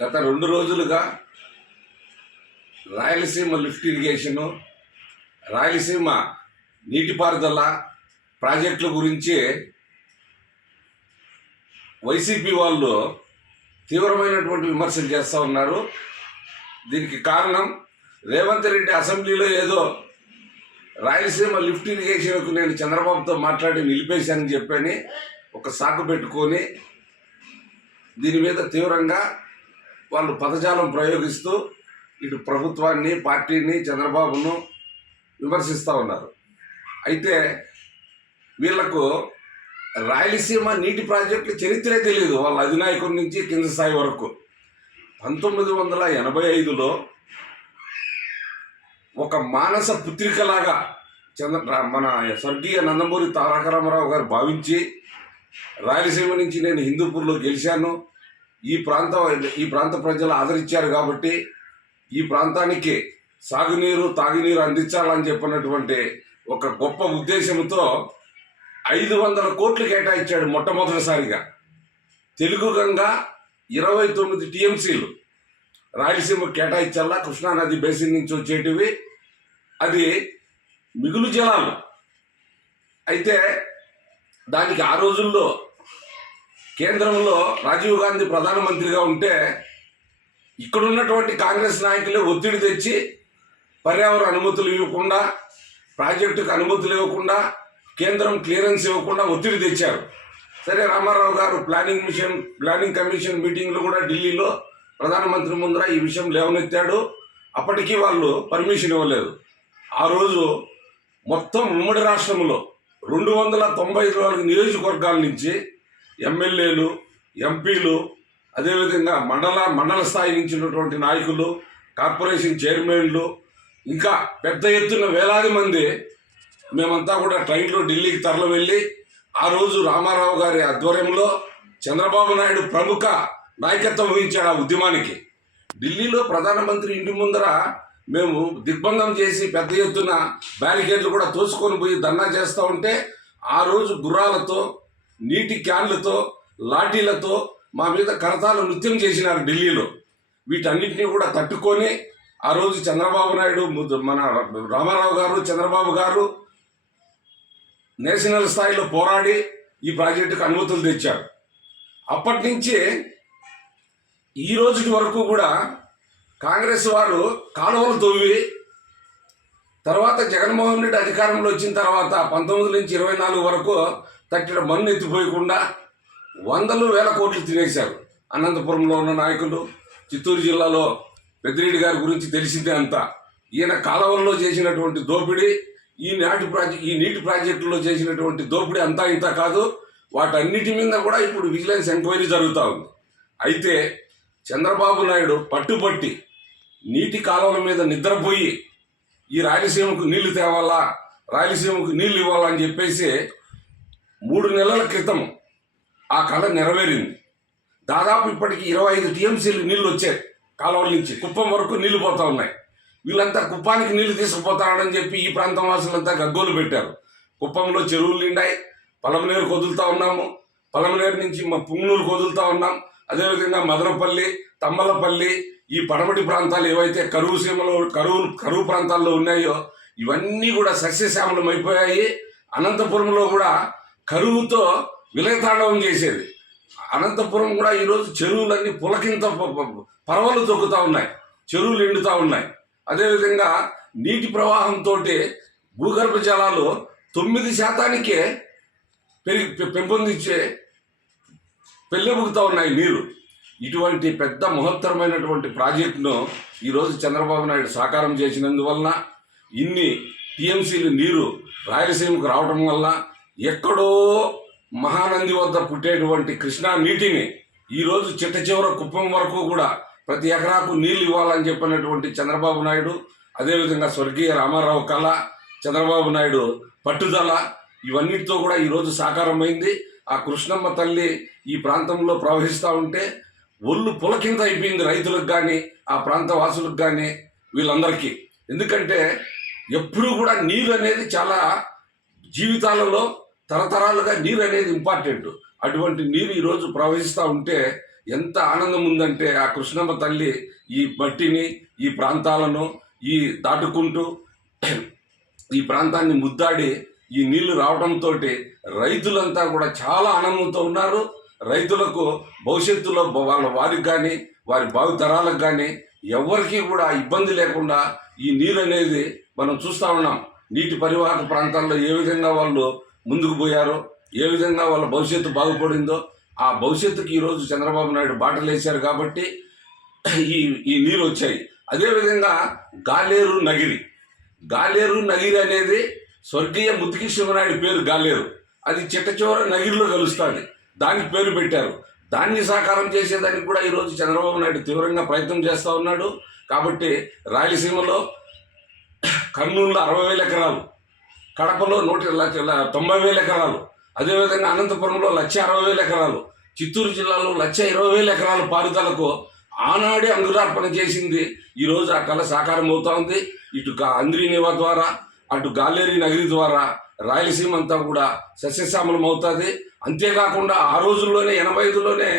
గత 2 రోజులుగా Rayalaseema lift irrigation, Rayalaseema నీటిపారుదల ప్రాజెక్టుల గురించి వైసీపీ వాళ్ళు తీవ్రమైనటువంటి విమర్శలు చేస్తూ ఉన్నారు. దీనికి కారణం రేవంత్ రెడ్డి అసెంబ్లీలో ఏదో రాయలసీమ లిఫ్ట్ ఇరిగేషన్కు నేను చంద్రబాబుతో మాట్లాడి నిలిపేశానని చెప్పని ఒక సాకు పెట్టుకొని దీని మీద తీవ్రంగా వాళ్ళు పదజాలం ప్రయోగిస్తూ ఇటు ప్రభుత్వాన్ని, పార్టీని, చంద్రబాబును విమర్శిస్తూ ఉన్నారు. అయితే వీళ్లకు రాయలసీమ నీటి ప్రాజెక్టుల చరిత్రే తెలియదు. వాళ్ళ అధినాయకుడి నుంచి కింద స్థాయి వరకు 1985లో ఒక మానస పుత్రికలాగా మన స్వర్గీయ నందమూరి తారక రామారావు గారు భావించి రాయలసీమ నుంచి నేను హిందూపూర్లో గెలిచాను, ఈ ప్రాంత ప్రజలు ఆదరించారు కాబట్టి ఈ ప్రాంతానికి సాగునీరు, తాగునీరు అందించాలని చెప్పినటువంటి ఒక గొప్ప ఉద్దేశంతో 500 కోట్లు కేటాయించాడు మొట్టమొదటిసారిగా. తెలుగు గంగా 29 టీఎంసీలు రాయలసీమకు కేటాయించాలా, కృష్ణానది బేసిన్ నుంచి వచ్చేటివి, అది మిగులు జలాలు. అయితే దానికి ఆ రోజుల్లో కేంద్రంలో రాజీవ్ గాంధీ ప్రధానమంత్రిగా ఉంటే ఇక్కడున్నటువంటి కాంగ్రెస్ నాయకులే ఒత్తిడి తెచ్చి పర్యావరణ అనుమతులు ఇవ్వకుండా, ప్రాజెక్టుకు అనుమతులు ఇవ్వకుండా, కేంద్రం క్లియరెన్స్ ఇవ్వకుండా ఒత్తిడి తెచ్చారు. సరే, రామారావు గారు ప్లానింగ్ కమిషన్ మీటింగ్లో కూడా ఢిల్లీలో ప్రధానమంత్రి ముందర ఈ విషయం లేవనెత్తాడు. అప్పటికీ వాళ్ళు పర్మిషన్ ఇవ్వలేదు. ఆ రోజు మొత్తం ఉమ్మడి రాష్ట్రంలో 294 నియోజకవర్గాల నుంచి ఎమ్మెల్యేలు, ఎంపీలు, అదేవిధంగా మండల స్థాయి నుంచి ఉన్నటువంటి నాయకులు, కార్పొరేషన్ చైర్మన్లు, ఇంకా పెద్ద ఎత్తున వేలాది మంది మేమంతా కూడా ట్రైన్లో ఢిల్లీకి తరలి వెళ్ళి ఆ రోజు రామారావు గారి ఆధ్వర్యంలో చంద్రబాబు నాయుడు ప్రముఖ నాయకత్వం వహించాడు ఆ ఉద్యమానికి. ఢిల్లీలో ప్రధానమంత్రి ఇంటి ముందర మేము దిగ్బంధం చేసి పెద్ద ఎత్తున బ్యారికేడ్లు కూడా తోసుకొని పోయి ధర్నా చేస్తూ ఉంటే ఆ రోజు గుర్రాలతో, నీటి క్యాన్లతో, లాఠీలతో మా మీద కరతాల నృత్యం చేసినారు ఢిల్లీలో. వీటన్నిటినీ కూడా తట్టుకొని ఆ రోజు చంద్రబాబు నాయుడు, మన రామారావు గారు, చంద్రబాబు గారు నేషనల్ స్థాయిలో పోరాడి ఈ ప్రాజెక్టుకు అనుమతులు తెచ్చారు. అప్పటి నుంచి ఈ రోజు వరకు కూడా కాంగ్రెస్ వారు కాలువలు తవ్వి, తర్వాత జగన్మోహన్ రెడ్డి అధికారంలో వచ్చిన తర్వాత 19 నుంచి 24 వరకు తట్టిన మన్ను ఎత్తిపోయకుండా వందలు వేల కోట్లు తినేశారు. అనంతపురంలో ఉన్న నాయకులు, చిత్తూరు జిల్లాలో పెద్దిరెడ్డి గారి గురించి తెలిసిందే అంతా. ఈయన కాలువల్లో చేసినటువంటి దోపిడీ, ఈ నీటి ప్రాజెక్టులో చేసినటువంటి దోపిడీ అంతా ఇంత కాదు. వాటన్నిటి మీద కూడా ఇప్పుడు విజిలెన్స్ ఎంక్వైరీ జరుగుతూ ఉంది. అయితే చంద్రబాబు నాయుడు పట్టుబట్టి నీటి కాలువల మీద నిద్రపోయి ఈ రాయలసీమకు నీళ్లు తేవాలా, రాయలసీమకు నీళ్లు ఇవ్వాలని చెప్పేసి 3 నెలల క్రితం ఆ కళ నెరవేరింది. దాదాపు ఇప్పటికి 25 టీఎంసీలు నీళ్లు వచ్చాయి. కాలువల నుంచి కుప్పం వరకు నీళ్లు పోతా ఉన్నాయి. వీళ్ళంతా కుప్పానికి నీళ్లు తీసుకుపోతారని చెప్పి ఈ ప్రాంతం వాసులంతా గగ్గోలు పెట్టారు. కుప్పంలో చెరువులు నిండాయి, పలమనేరు వదులుతూ ఉన్నాము, పలమనేరు నుంచి మా పుంగనూరు వదులుతూ ఉన్నాం. అదేవిధంగా మదనపల్లి, తమ్మలపల్లి, ఈ పడమటి ప్రాంతాలు ఏవైతే కరువు ప్రాంతాల్లో ఉన్నాయో ఇవన్నీ కూడా సస్యశ్యామలం అయిపోయాయి. అనంతపురంలో కూడా కరువుతో విలయతాండవం చేసేది. అనంతపురం కూడా ఈరోజు చెరువులన్నీ పులకింత పరవలు తొక్కుతూ ఉన్నాయి, చెరువులు ఎండుతూ ఉన్నాయి. అదేవిధంగా నీటి ప్రవాహంతో భూగర్భ జలాలు 9% పెంపొందించే పెళ్ళెబుకుతూ ఉన్నాయి నీరు. ఇటువంటి పెద్ద మహత్తరమైనటువంటి ప్రాజెక్టును ఈరోజు చంద్రబాబు నాయుడు సాకారం చేసినందువలన ఇన్ని టీఎంసీలు నీరు రాయలసీమకు రావడం వల్ల ఎక్కడో మహానంది వద్ద పుట్టేటువంటి కృష్ణా నీటిని ఈరోజు చిట్ట చివర కుప్పం వరకు కూడా ప్రతి ఎకరాకు నీళ్ళు ఇవ్వాలని చెప్పినటువంటి చంద్రబాబు నాయుడు, అదేవిధంగా స్వర్గీయ రామారావు కళ, చంద్రబాబు నాయుడు పట్టుదల, ఇవన్నిటితో కూడా ఈరోజు సాకారమైంది. ఆ కృష్ణమ్మ తల్లి ఈ ప్రాంతంలో ప్రవహిస్తూ ఉంటే ఒళ్ళు పులకింత అయిపోయింది రైతులకు కానీ, ఆ ప్రాంత వాసులకు కానీ, వీళ్ళందరికీ. ఎందుకంటే ఎప్పుడూ కూడా నీరు అనేది చాలా జీవితాలలో తరతరాలుగా నీరు అనేది ఇంపార్టెంట్. అటువంటి నీరు ఈరోజు ప్రవహిస్తూ ఉంటే ఎంత ఆనందం ఉందంటే ఆ కృష్ణమ్మ తల్లి ఈ మట్టిని ఈ ప్రాంతాలను ఈ దాటుకుంటూ ఈ ప్రాంతాన్ని ముద్దాడి ఈ నీళ్లు రావడంతో రైతులంతా కూడా చాలా ఆనందంతో ఉన్నారు. రైతులకు భవిష్యత్తులో వారికి కానీ వారి భావితరాలకు కానీ ఎవరికీ కూడా ఇబ్బంది లేకుండా ఈ నీరు అనేది మనం చూస్తూ ఉన్నాం. నీటి పరివాహక ప్రాంతాల్లో ఏ విధంగా వాళ్ళు ముందుకు పోయారో, ఏ విధంగా వాళ్ళ భవిష్యత్తు బాగుపడిందో, ఆ భవిష్యత్తుకి ఈరోజు చంద్రబాబు నాయుడు బాటలు వేశారు కాబట్టి ఈ ఈ నీరు వచ్చాయి. అదేవిధంగా గాలేరు నగిరి అనేది స్వర్గీయ ముత్తుకృష్ణనాయుడు పేరు గాలేరు, అది చిట్ట నగిరిలో కలుస్తుంది, దానికి పేరు పెట్టారు. దాన్ని సాకారం చేసేదానికి కూడా ఈరోజు చంద్రబాబు నాయుడు తీవ్రంగా ప్రయత్నం చేస్తూ ఉన్నాడు. కాబట్టి రాయలసీమలో కర్నూలులో 60,000 ఎకరాలు, కడపలో 190,000 ఎకరాలు, అదేవిధంగా అనంతపురంలో 160,000 ఎకరాలు, చిత్తూరు జిల్లాలో 120,000 ఎకరాల పారుదలకు ఆనాడే అంకురార్పణ చేసింది. ఈరోజు ఆ కళ సాకారం అవుతా ఉంది. ఇటు అంద్రీనివా ద్వారా, అటు గాలేరి నగిరి ద్వారా రాయలసీమ అంతా కూడా సస్యశ్యామలం అవుతుంది. అంతేకాకుండా ఆ రోజుల్లోనే 85లోనే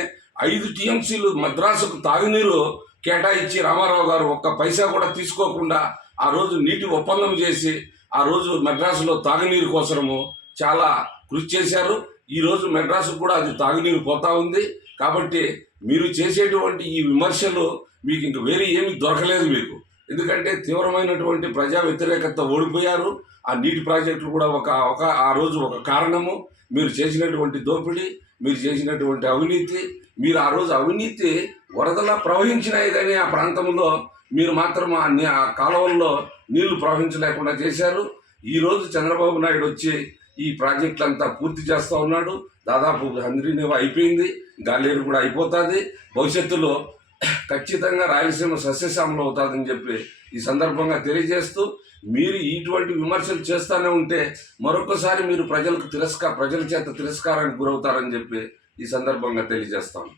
5 టీఎంసీలు మద్రాసుకు తాగునీరు కేటాయించి రామారావు గారు ఒక్క పైసా కూడా తీసుకోకుండా ఆ రోజు నీటి ఒప్పందం చేసి ఆ రోజు మద్రాసులో తాగునీరు కోసము చాలా కృషి చేశారు. ఈరోజు మద్రాసుకు కూడా అది తాగునీరు పోతా ఉంది. కాబట్టి మీరు చేసేటువంటి ఈ విమర్శలు మీకు ఇంక వేరే ఏమీ దొరకలేదు మీకు. ఎందుకంటే తీవ్రమైనటువంటి ప్రజా వ్యతిరేకత ఓడిపోయారు. ఆ నీటి ప్రాజెక్టులు కూడా ఆ రోజు ఒక కారణము. మీరు చేసినటువంటి దోపిడీ, మీరు చేసినటువంటి అవినీతి, మీరు ఆ రోజు అవినీతి వరదలా ప్రవహించినాయి కానీ ఆ ప్రాంతంలో మీరు మాత్రం ఆ కాలువల్లో నీళ్లు ప్రవహించలేకుండా చేశారు. ఈరోజు చంద్రబాబు నాయుడు వచ్చి ఈ ప్రాజెక్టులంతా పూర్తి చేస్తూ ఉన్నాడు. దాదాపు అంద్రీనివా అయిపోయింది, గాలేరు కూడా అయిపోతుంది. భవిష్యత్తులో ఖచ్చితంగా రాయలసీమ సస్యశ్యామలం అవుతుందని చెప్పి ఈ సందర్భంగా తెలియజేస్తూ, మీరు ఇటువంటి విమర్శలు చేస్తూనే ఉంటే మరొకసారి మీరు ప్రజల చేత తిరస్కారానికి గురవుతారని చెప్పి ఈ సందర్భంగా తెలియజేస్తాను.